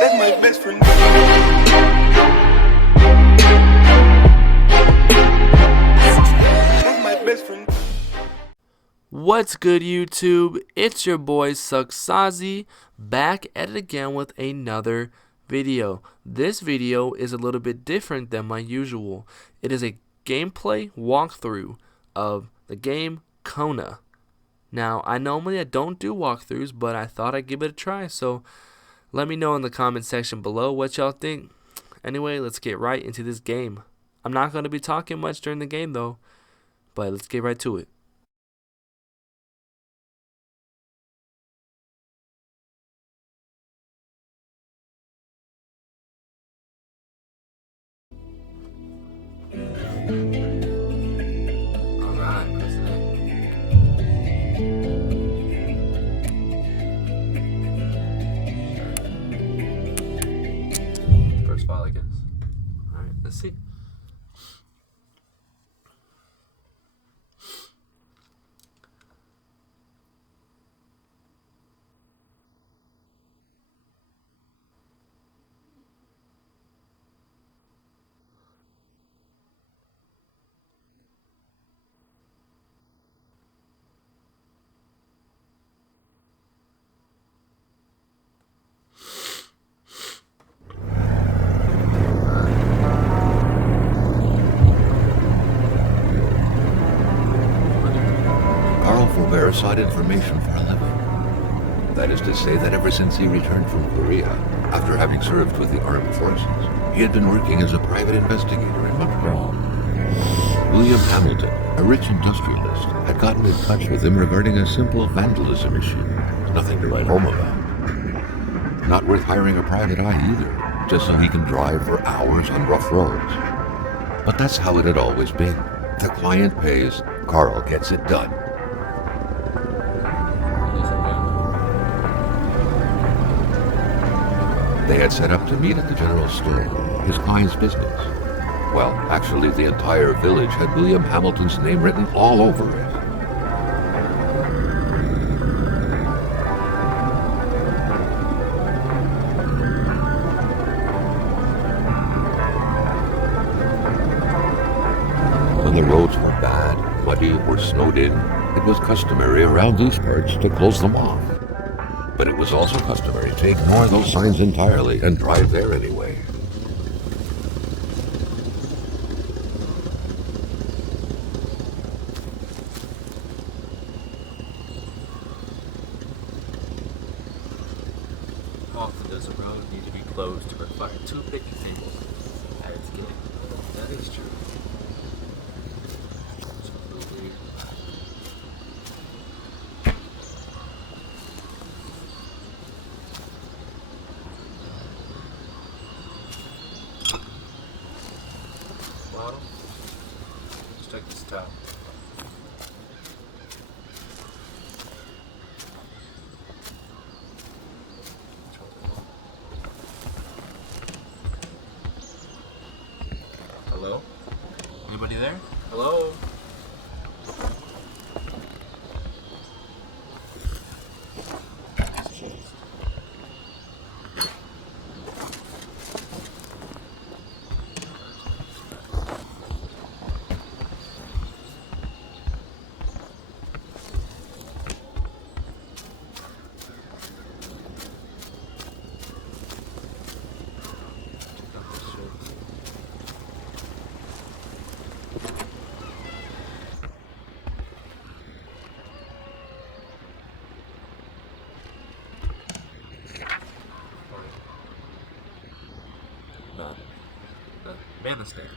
That's my best friend. That's my best friend. What's good, YouTube? It's your boy Sucksazi back at it again with another video. This video is a little bit different than my usual. It is a gameplay walkthrough of the game Kona. Now, I don't do walkthroughs, but I thought I'd give it a try, so let me know in the comment section below what y'all think. Anyway, let's get right into this game. I'm not going to be talking much during the game though, but let's get right to it. Alright, President. First file, I guess. Alright, let's see. Sought information for a living. That is to say that ever since he returned from Korea, after having served with the armed forces, he had been working as a private investigator in Montreal. William Hamilton, a rich industrialist, had gotten in touch with him regarding a simple vandalism issue. Nothing to write home about. Not worth hiring a private eye either, just so he can drive for hours on rough roads. But that's how it had always been. The client pays, Carl gets it done. They had set up to meet at the general store, his client's business. Well, actually, the entire village had William Hamilton's name written all over it. When the roads were bad, muddy, or snowed in, it was customary around these parts to close them off. But it was also customary to ignore those signs entirely and drive there anyway. Often does a road need to be closed to require two picnic tables at its gate. That is true. Absolutely. Bottom. Let's check this top. Hello? Anybody there? Hello? Banister.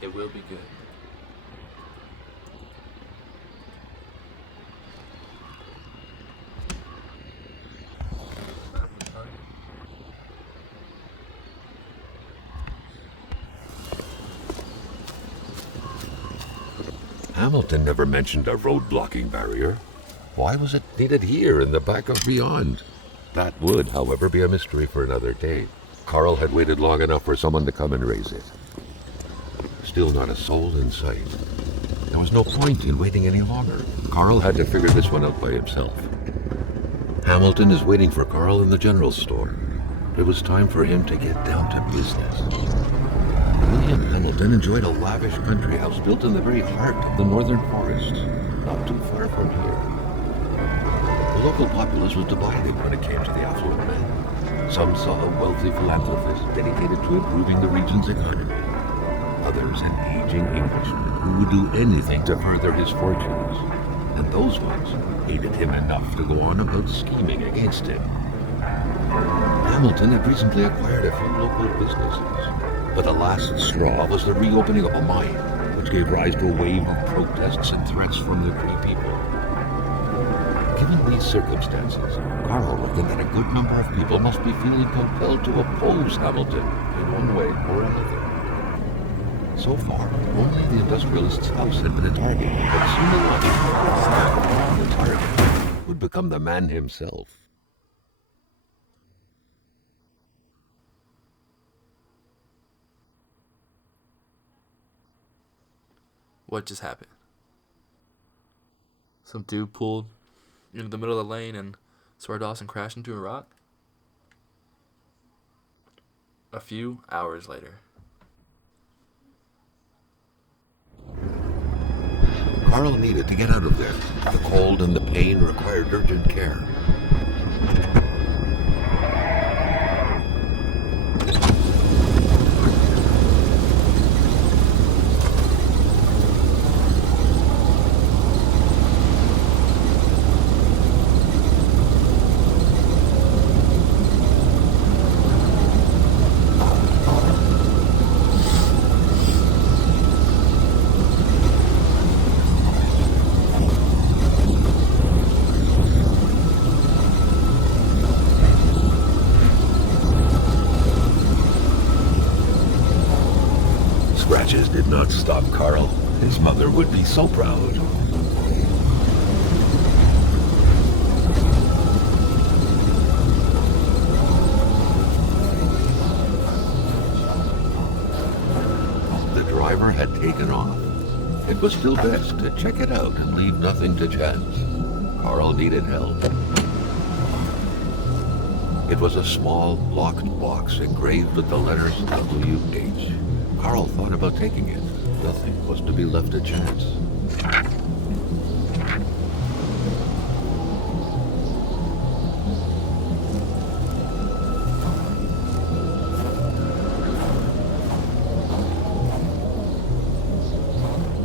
It will be good. Hamilton never mentioned a road blocking barrier. Why was it needed here in the back of Beyond? That would, however, be a mystery for another day. Carl had waited long enough for someone to come and raise it. Still not a soul in sight. There was no point in waiting any longer. Carl had to figure this one out by himself. Hamilton is waiting for Carl in the general store. It was time for him to get down to business. William Hamilton enjoyed a lavish country house built in the very heart of the northern forests, not too far from here. The local populace was divided when it came to the affluent men. Some saw a wealthy philanthropist dedicated to improving the region's economy. Others an aging Englishman who would do anything to further his fortunes. And those ones hated him enough to go on about scheming against him. Hamilton had recently acquired a few local businesses, but the last straw was the reopening of a mine, which gave rise to a wave of protests and threats from the Cree people. Given these circumstances, Carl reckoned that a good number of people must be feeling compelled to oppose Hamilton in one way or another. So far, only the industrialist's house had been a target, but soon enough, the target would become the man himself. What just happened? Some dude pulled into the middle of the lane and Swear Dawson crashed into a rock? A few hours later. Carl needed to get out of there. The cold and the pain required urgent care. Scratches did not stop Carl. His mother would be so proud. The driver had taken off. It was still best to check it out and leave nothing to chance. Carl needed help. It was a small, locked box engraved with the letters W.H. Carl thought about taking it. Nothing was to be left to chance.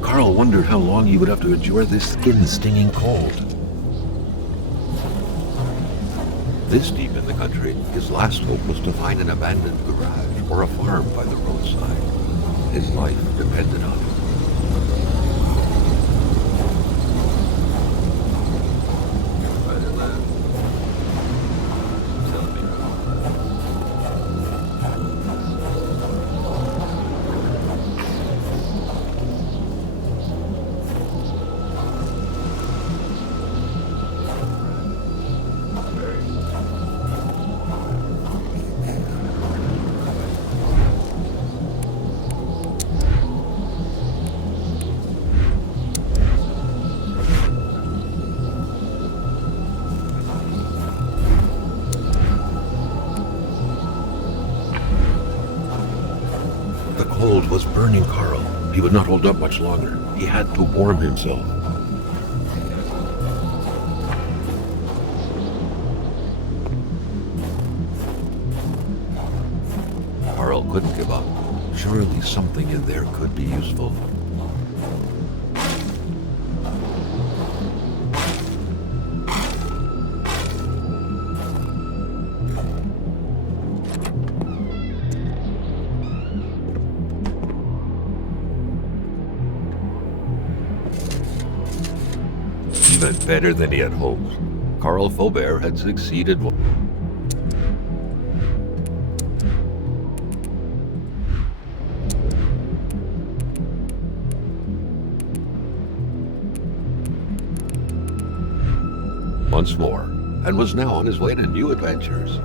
Carl wondered how long he would have to endure this skin-stinging cold. This deep in the country, his last hope was to find an abandoned garage or a farm by the roadside. His life depended on it. The cold was burning Carl. He would not hold up much longer. He had to warm himself. Carl couldn't give up. Surely something in there could be useful. Even better than he had hoped. Carl Faubert had succeeded. Once more, and was now on his way to new adventures.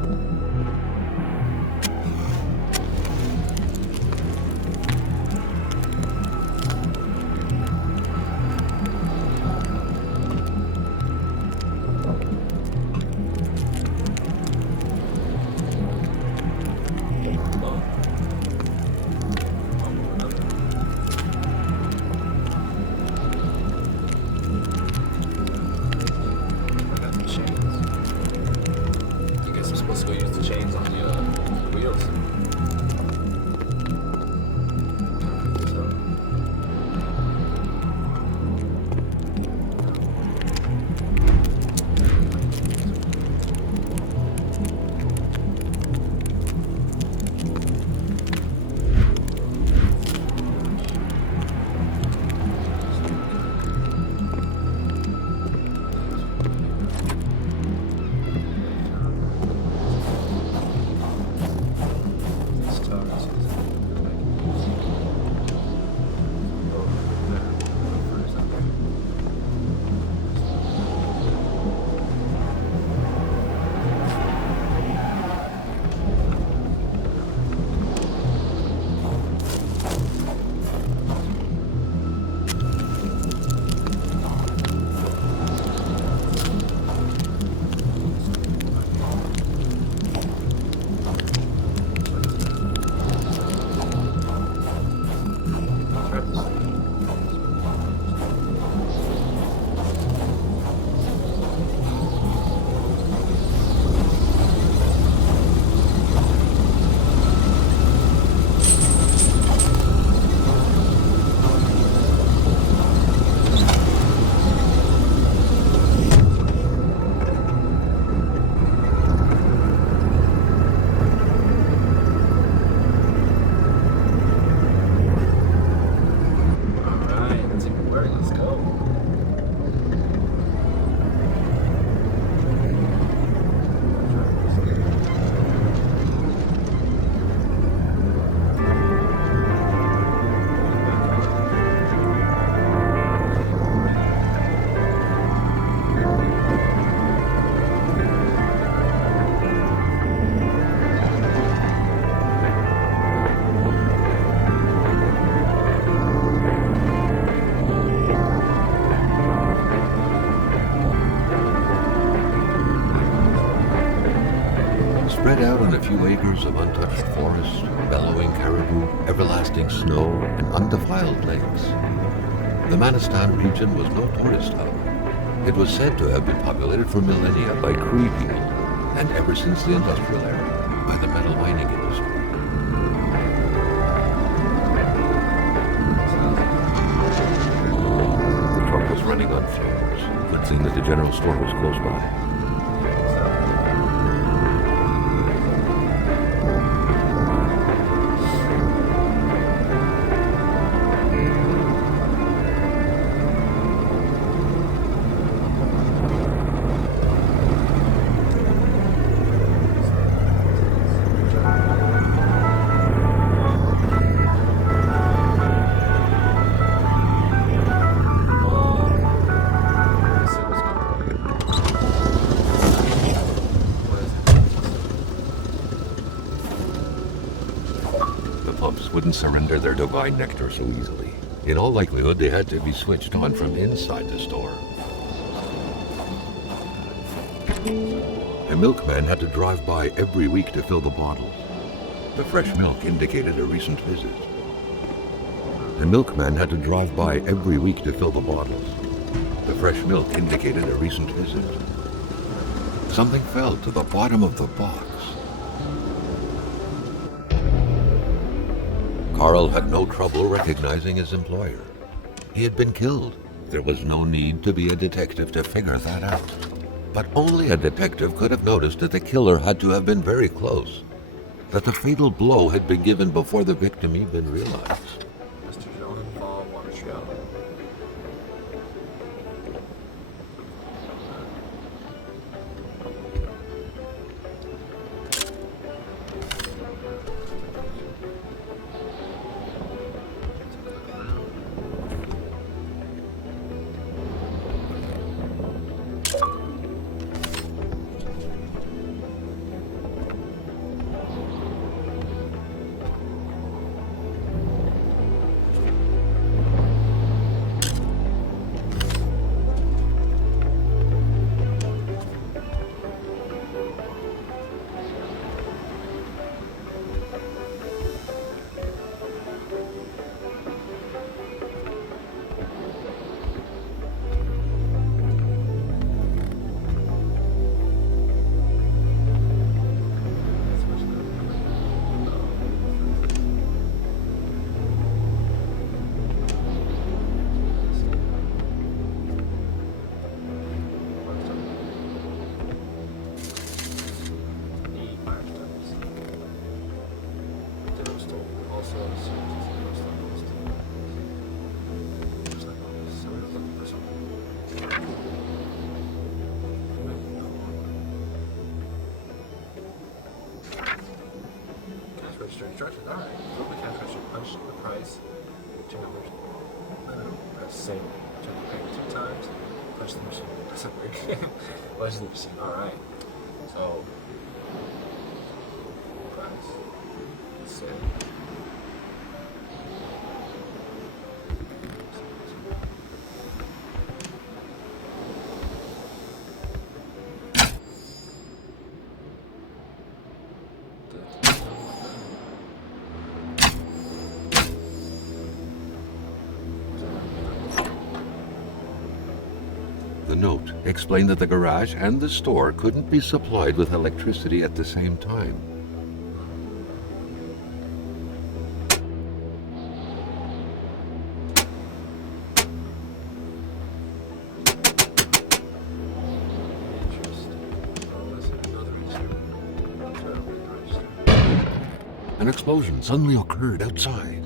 few acres of untouched forest, bellowing caribou, everlasting snow, and undefiled lakes. The Manistan region was no tourist hub. It was said to have been populated for millennia by Cree people, and ever since the industrial era, by the metal mining industry. The truck was running on fumes. Good thing that the general store was close by. Wouldn't surrender their divine nectar so easily. In all likelihood, they had to be switched on from inside the store. A milkman had to drive by every week to fill the bottles. The fresh milk indicated a recent visit. The milkman had to drive by every week to fill the bottles. The fresh milk indicated a recent visit. Something fell to the bottom of the box. Carl had no trouble recognizing his employer. He had been killed. There was no need to be a detective to figure that out. But only a detective could have noticed that the killer had to have been very close, that the fatal blow had been given before the victim even realized. Mr. Johan Fall, Montreal. Instructions. Alright. Flip the cash register. Punch the price. Two numbers. Press save. Check the payment 2 times. Punch the machine. That's not weird. Punch the machine. Alright. So. Price. Save. The note explained that the garage and the store couldn't be supplied with electricity at the same time. An explosion suddenly occurred outside.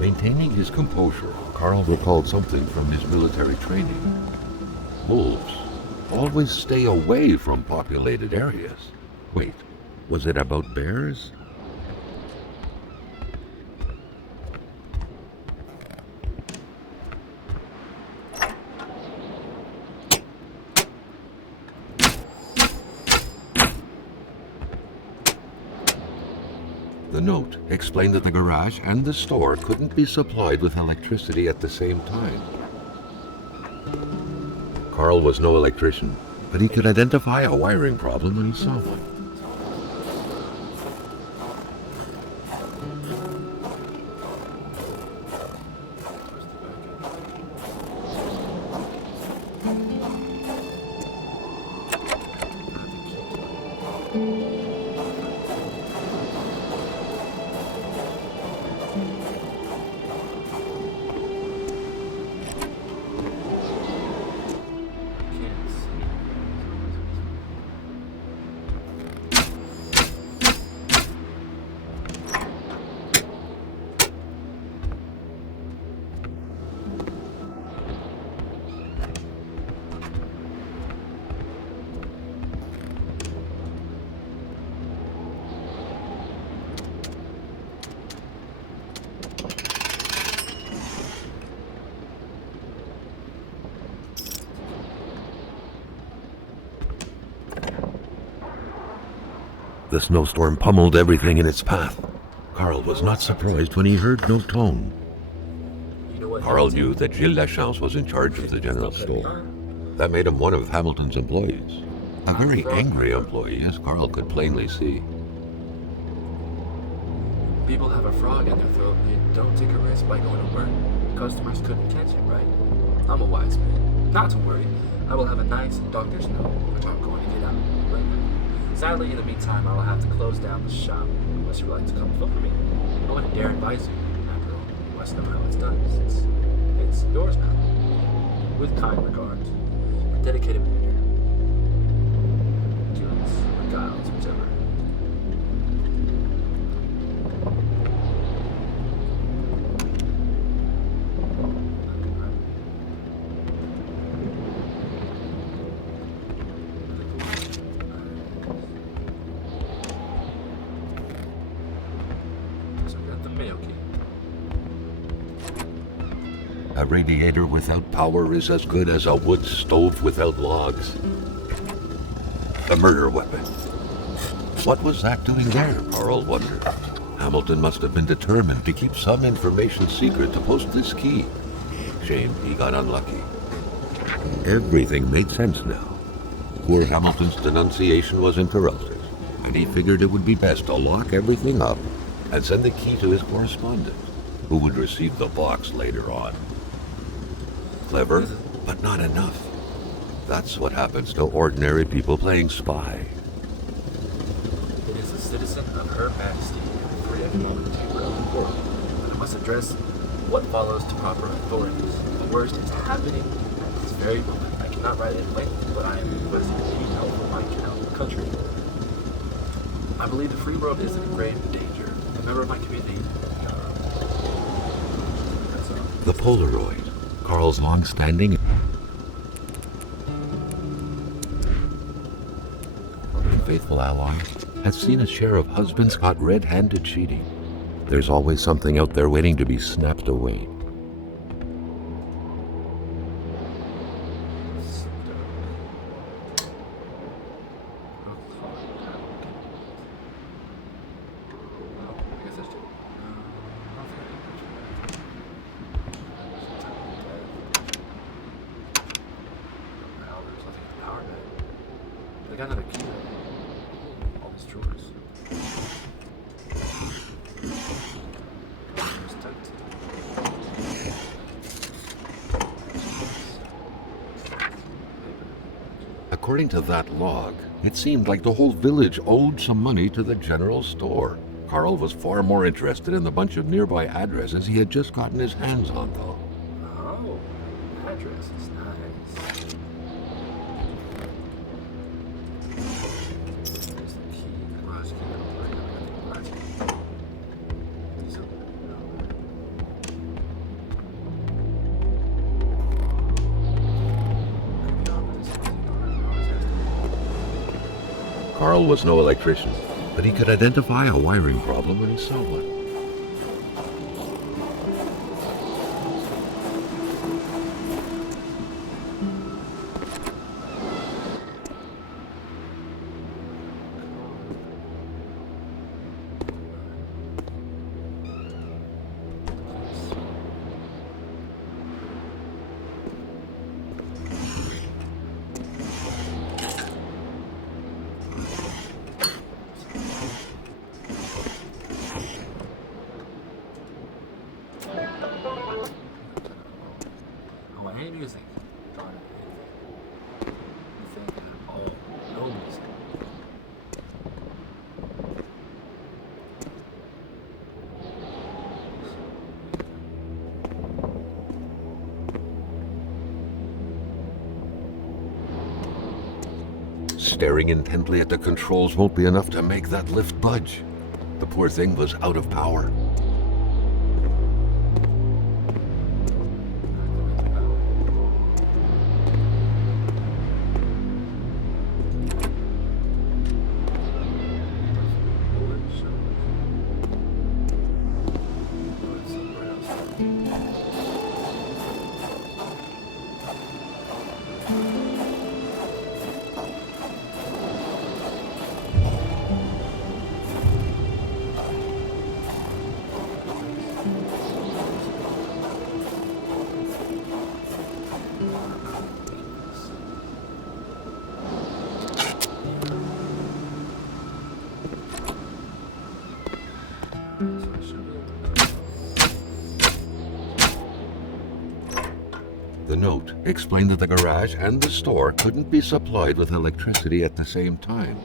Maintaining his composure, Carl recalled something from his military training. Wolves always stay away from populated areas. Wait, was it about bears? The note explained that the garage and the store couldn't be supplied with electricity at the same time. Carl was no electrician, but he could identify a wiring problem when he saw one. The snowstorm pummeled everything in its path. Carl was not surprised when he heard no tone. Carl knew that Gilles Lachance was in charge of the general store. That made him one of Hamilton's employees. A very angry employee, as Carl could plainly see. People have a frog in their throat. They don't take a risk by going to work. Customers couldn't catch it, right? I'm a wise man. Not to worry. I will have a nice doctor's note, which I'm going to get out right now. Sadly, in the meantime, I will have to close down the shop, unless you would like to come fill for me. I wouldn't dare advise you. After all, you must know how it's done, since it's yours now. With kind regards, a dedicated manager. Gilles or Giles, whichever. A radiator without power is as good as a wood stove without logs. The murder weapon. What was that doing there, Carl wondered. Hamilton must have been determined to keep some information secret to post this key. Shame he got unlucky. Everything made sense now. Poor Hamilton's denunciation was interrupted, and he figured it would be best to lock everything up and send the key to his correspondent, who would receive the box later on. Clever, but not enough. That's what happens to ordinary people playing spy. It is a citizen of Her Majesty and the free economic chamber of the world, and I must address what follows to proper authorities. The worst is happening at this very moment. I cannot write it in length, but I am requesting immediate help from my country. I believe the free world is in grave danger. A member of my community. The Polaroid, Carl's long-standing faithful ally, had seen a share of husbands caught red-handed cheating. There's always something out there waiting to be snapped away. They got another key though. All these drawers. According to that log, it seemed like the whole village owed some money to the general store. Carl was far more interested in the bunch of nearby addresses he had just gotten his hands on, though. Oh, address is nice. There's the key, the garage key. Carl was no electrician, but he could identify a wiring problem when he saw one. music. Oh, no music. Staring intently at the controls won't be enough to make that lift budge. The poor thing was out of power. The note explained that the garage and the store couldn't be supplied with electricity at the same time.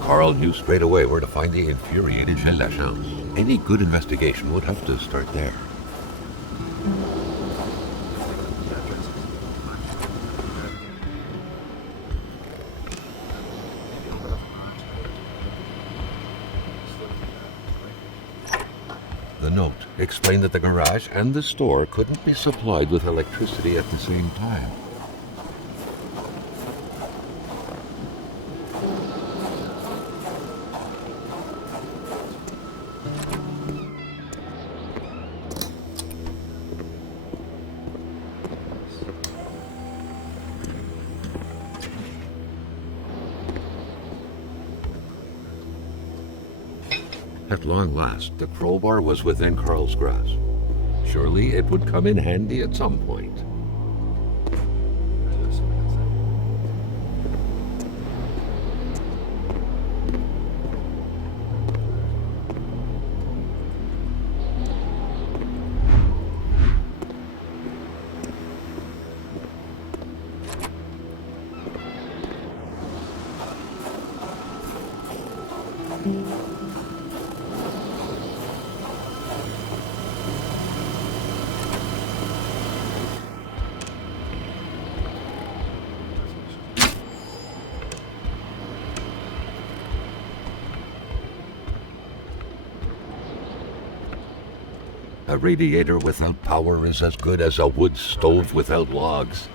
Carl knew straight away where to find the infuriated Gilles Lachance. Any good investigation would have to start there. The note explained that the garage and the store couldn't be supplied with electricity at the same time. At long last, the crowbar was within Carl's grasp. Surely it would come in handy at some point. A radiator without power is as good as a wood stove without logs.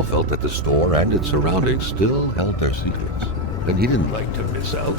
all felt that the store and its surroundings still held their secrets, and he didn't like to miss out.